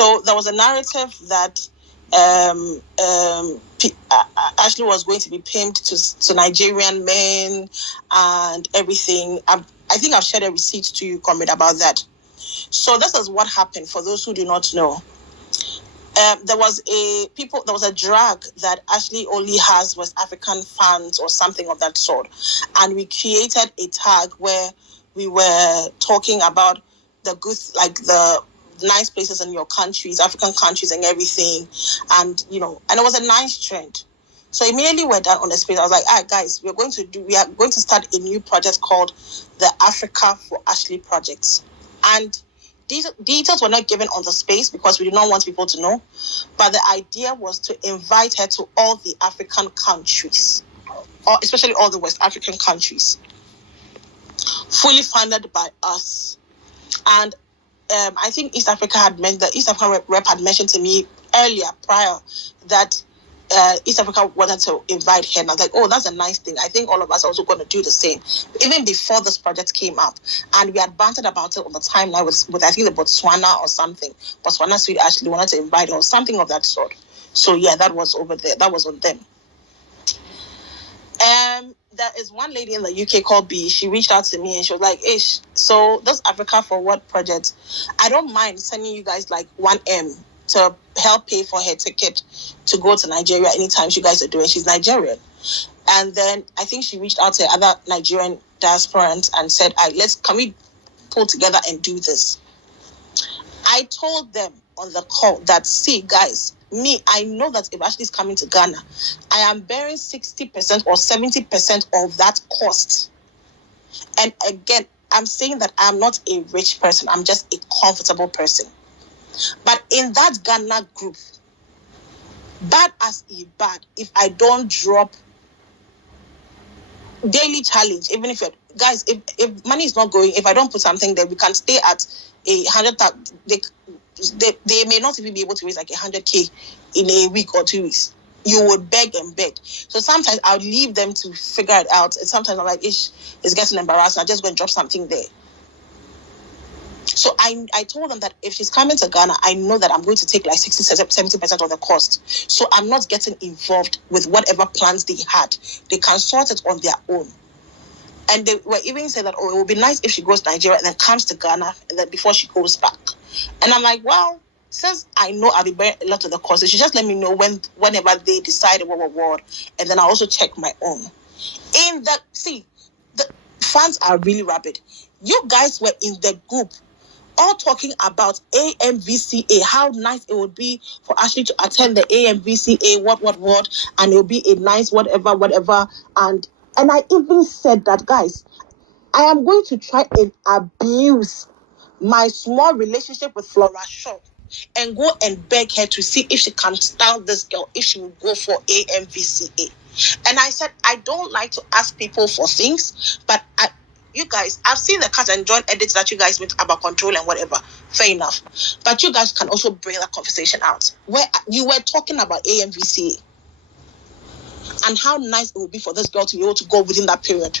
So there was a narrative that Ashley was going to be pimped to Nigerian men and everything. I think I've shared a receipt to you, Comrade, about that. So this is what happened for those who do not know. There was a drag that Ashley only has West African fans or something of that sort, and we created a tag where we were talking about the good, like the nice places in your countries, African countries, and everything, and and it was a nice trend. So immediately we're done on the space. I was like, all right, guys, we are going to start a new project called the Africa for Ashley Project, and these details were not given on the space because we did not want people to know. But the idea was to invite her to all the African countries, or especially all the West African countries, fully funded by us. And I think East African rep had mentioned to me earlier, prior, that East Africa wanted to invite her. And I was like, oh, that's a nice thing. I think all of us are also going to do the same. Even before this project came up. And we had bantered about it on the timeline with I think the Botswana or something. Botswana Sweet actually wanted to invite her or something of that sort. So yeah, that was over there. That was on them. There is one lady in the UK called B. She reached out to me and she was like, Ish, so this Africa for What project, I don't mind sending you guys like 1M to help pay for her ticket to go to Nigeria anytime you guys are doing. She's Nigerian. And then I think she reached out to other Nigerian diasporans and said, can we pull together and do this? I told them on the call that, see, guys, I know that if Ashley's coming to Ghana, I am bearing 60% or 70% of that cost. And again, I'm saying that I'm not a rich person. I'm just a comfortable person. But in that Ghana group, bad as a bad, if I don't drop daily challenge, even if guys, if money is not going, if I don't put something there, we can stay at 100,000. They may not even be able to raise like 100K in a week or 2 weeks. You would beg and beg. So sometimes I'll leave them to figure it out. And sometimes I'm like, it's getting embarrassing. I'm just going to drop something there. So I told them that if she's coming to Ghana, I know that I'm going to take like 60-70% of the cost. So I'm not getting involved with whatever plans they had. They can sort it on their own. And they were even saying that, it would be nice if she goes to Nigeria and then comes to Ghana and then before she goes back. And I'm like, well, since I know I'll be bearing a lot of the cost, she just let me know whenever they decide what, and then I'll also check my own. The fans are really rabid. You guys were in the group all talking about AMVCA, how nice it would be for Ashley to attend the AMVCA, what, and it will be a nice whatever. And I even said that, guys, I am going to try and abuse my small relationship with Flora Shaw and go and beg her to see if she can stand this girl, if she will go for AMVCA. And I said, I don't like to ask people for things, but you guys, I've seen the cut and join edits that you guys made about control and whatever. Fair enough. But you guys can also bring that conversation out. Where you were talking about AMVCA and how nice it would be for this girl to be able to go within that period.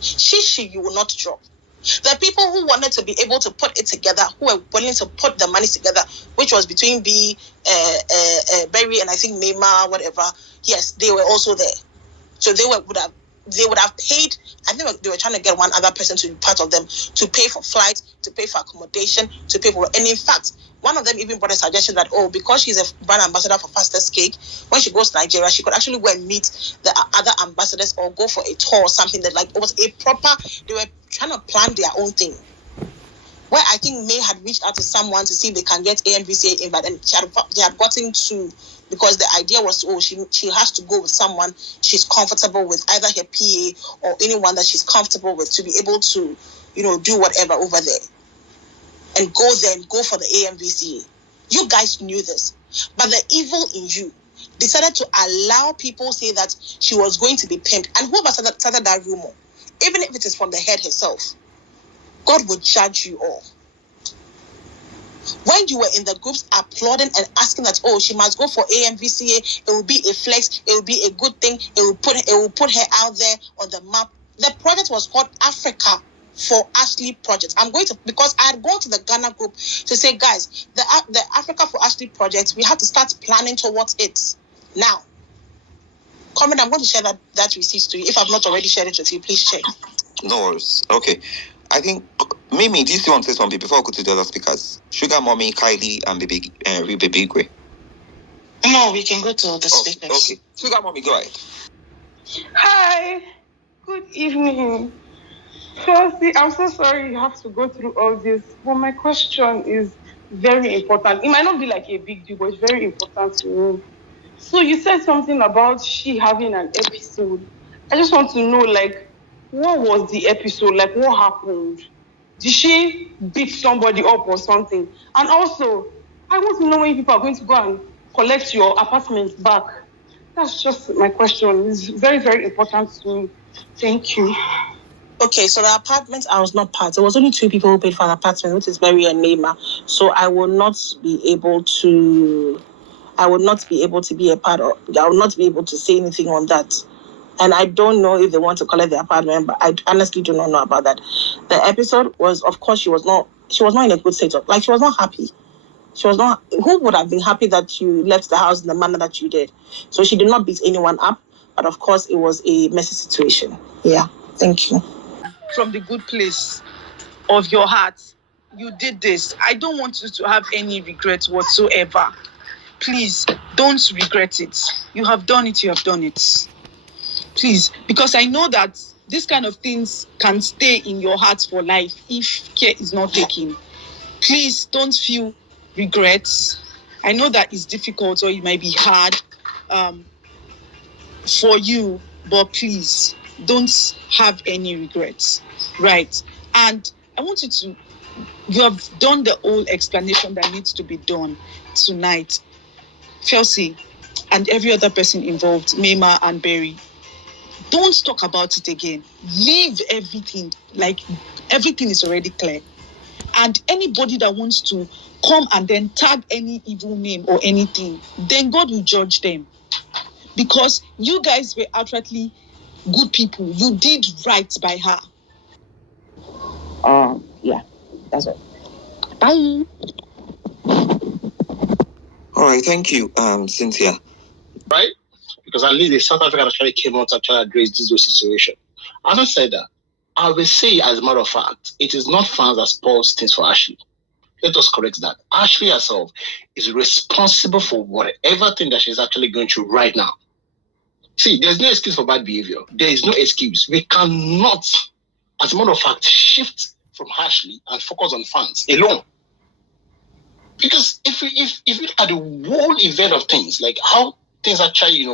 You will not drop. The people who wanted to be able to put it together, who were willing to put the money together, which was between Berry and I think Mayma, whatever, yes, they were also there. So they would have paid. I think they were trying to get one other person to be part of them, to pay for flights, to pay for accommodation, to pay for. And in fact, one of them even brought a suggestion that, because she's a brand ambassador for Fastest Cake, when she goes to Nigeria, she could actually go and meet the other ambassadors or go for a tour or something that it was a proper. They were trying to plan their own thing. Where I think May had reached out to someone to see if they can get AMVCA invite, and she had gotten to. Because the idea was, she has to go with someone she's comfortable with, either her PA or anyone that she's comfortable with, to be able to, do whatever over there. And go there and go for the AMVCA. You guys knew this. But the evil in you decided to allow people say that she was going to be pimped. And whoever started that rumor, even if it is from the head herself, God will judge you all. When you were in the groups applauding and asking that, she must go for AMVCA, it will be a flex, it will be a good thing, it will put her out there on the map. The project was called Africa for Ashley project. I'm going to, because I had gone to the Ghana group to say, guys, the Africa for Ashley project, we have to start planning towards it now. Comment, I'm going to share that receipt to you. If I've not already shared it with you, please check. No worries. Okay. I think, Mimi, do you still want to say something before I go to the other speakers? Sugar Mommy, Kylie, and Baby Gwe. No, we can go to the speakers. Okay. Sugar Mommy, go ahead. Hi. Good evening. Felcy, I'm so sorry you have to go through all this, but my question is very important. It might not be like a big deal, but it's very important to me. So you said something about she having an episode. I just want to know, like, what was the episode? Like, what happened? Did she beat somebody up or something? And also, I want to know when people are going to go and collect your apartment back. That's just my question. It's very, very important to me. Thank you. Okay, so the apartment, I was not part. There was only 2 people who paid for the apartment, which is Mary and Neymar. So I will not be able to be a part of, I will not be able to say anything on that. And I don't know if they want to collect the apartment, but I honestly do not know about that. The episode was, of course, she was not in a good state of, like, she was not happy. Who would have been happy that you left the house in the manner that you did? So she did not beat anyone up, but of course it was a messy situation. Yeah, thank you. From the good place of your heart, you did this. I don't want you to have any regrets whatsoever. Please, don't regret it. You have done it. Please, because I know that this kind of things can stay in your heart for life if care is not taken. Please don't feel regrets. I know that it's difficult or it might be hard for you, but please don't have any regrets, right? And I want you have done the whole explanation that needs to be done tonight. Felcy and every other person involved, Mema and Barry, don't talk about it again. Leave everything, like everything is already clear. And anybody that wants to come and then tag any evil name or anything, then God will judge them. Because you guys were outrightly good people. You did right by her. Yeah, that's it. Bye. All right, thank you, Cynthia. Right? Because at least the South African actually came out to actually address this whole situation. As I said that, I will say, as a matter of fact, it is not fans that spoils things for Ashley. Let us correct that. Ashley herself is responsible for whatever thing that she's actually going through right now. See, there's no excuse for bad behavior. There is no excuse. We cannot, as a matter of fact, shift from Ashley and focus on fans alone. Because if we look at the whole event of things, like how things actually,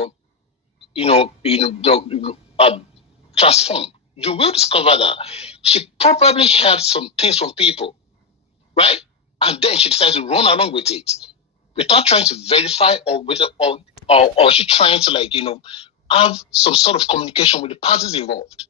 transform, you will discover that she probably heard some things from people, right? And then she decides to run along with it without trying to verify or she trying to have some sort of communication with the parties involved.